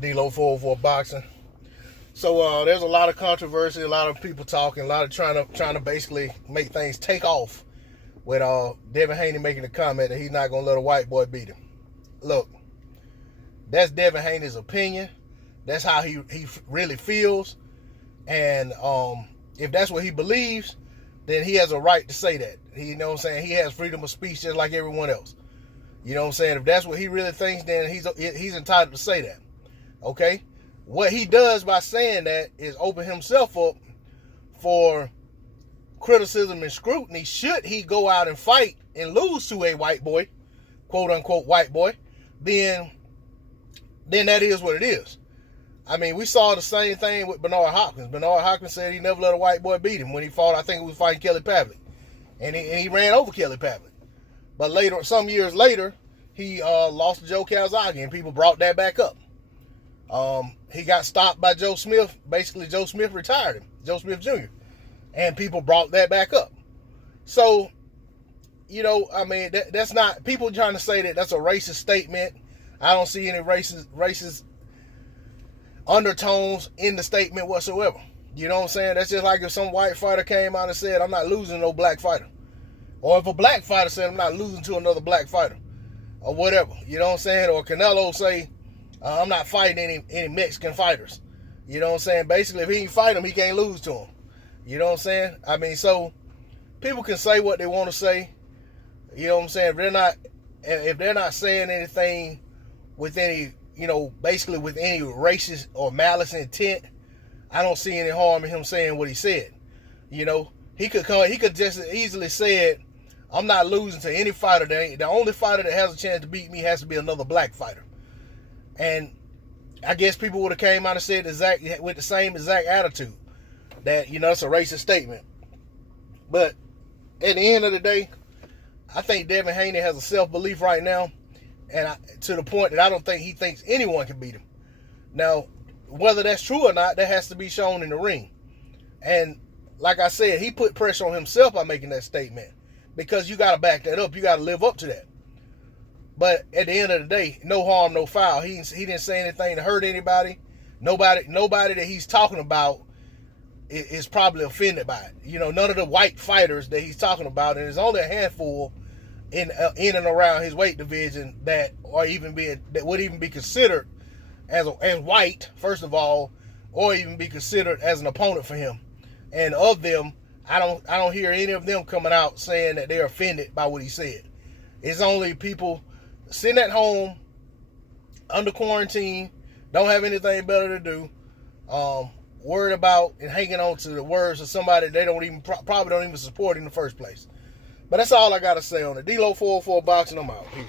D-Lo 404 Boxing. So there's a lot of controversy, a lot of people talking, a lot of trying to basically make things take off with Devin Haney making a comment that he's not going to let a white boy beat him. Look, that's Devin Haney's opinion. That's how he really feels. And if that's what he believes, then he has a right to say that. You know what I'm saying? He has freedom of speech just like everyone else. You know what I'm saying? If that's what he really thinks, then he's entitled to say that. Okay? What he does by saying that is open himself up for criticism and scrutiny should he go out and fight and lose to a white boy, quote unquote white boy, then that is what it is. I mean, we saw the same thing with Bernard Hopkins. Bernard Hopkins said he never let a white boy beat him when he fought, I think he was fighting Kelly Pavlik. And he ran over Kelly Pavlik. But later, some years later, he lost to Joe Calzaghe, and people brought that back up. He got stopped by Joe Smith. Basically, Joe Smith retired him, Joe Smith Jr., and people brought that back up. So, you know, I mean, that's not, people trying to say that that's a racist statement. I don't see any racist undertones in the statement whatsoever. You know what I'm saying? That's just like if some white fighter came out and said, I'm not losing to no black fighter. Or if a black fighter said, I'm not losing to another black fighter. Or whatever. You know what I'm saying? Or Canelo say, I'm not fighting any Mexican fighters. You know what I'm saying? Basically, if he ain't fight him, he can't lose to him. You know what I'm saying? I mean, so people can say what they want to say. You know what I'm saying? If they're not saying anything with any, you know, basically with any racist or malice intent, I don't see any harm in him saying what he said. You know, he could just easily said, I'm not losing to any fighter. The only fighter that has a chance to beat me has to be another black fighter. And I guess people would have came out and said with the same exact attitude that, you know, it's a racist statement. But at the end of the day, I think Devin Haney has a self-belief right now, and to the point that I don't think he thinks anyone can beat him. Now, whether that's true or not, that has to be shown in the ring. And like I said, he put pressure on himself by making that statement, because you got to back that up. You got to live up to that. But at the end of the day, no harm, no foul. He didn't say anything to hurt anybody. Nobody that he's talking about is probably offended by it. You know, none of the white fighters that he's talking about, and there's only a handful in and around his weight division that would even be considered as white, first of all, or even be considered as an opponent for him. And of them, I don't hear any of them coming out saying that they're offended by what he said. It's only people sitting at home under quarantine, don't have anything better to do, worried about and hanging on to the words of somebody they probably don't even support in the first place. But that's all I got to say on it. D-Lo 404 Boxing, I'm out. Peace.